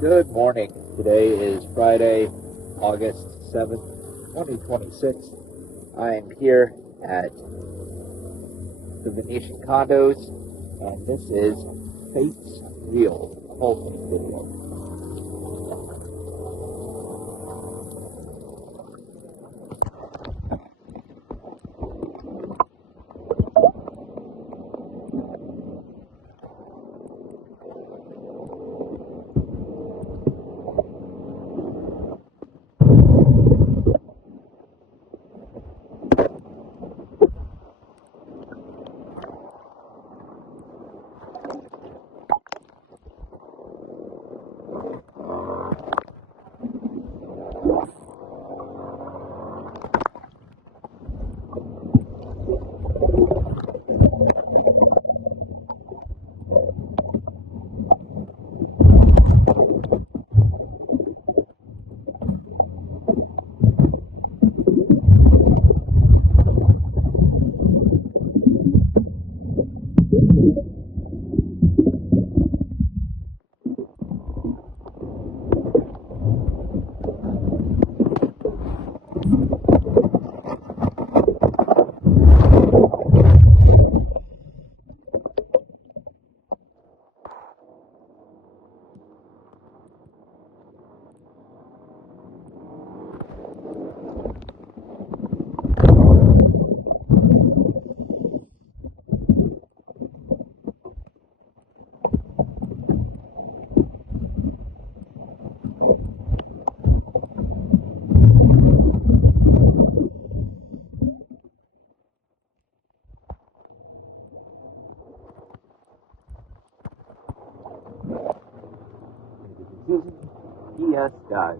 Good morning. Today is Friday, August 7th, 2026. I am here at the Venetian condos, and this is Fate's Real Pulsing video. Yes, guys.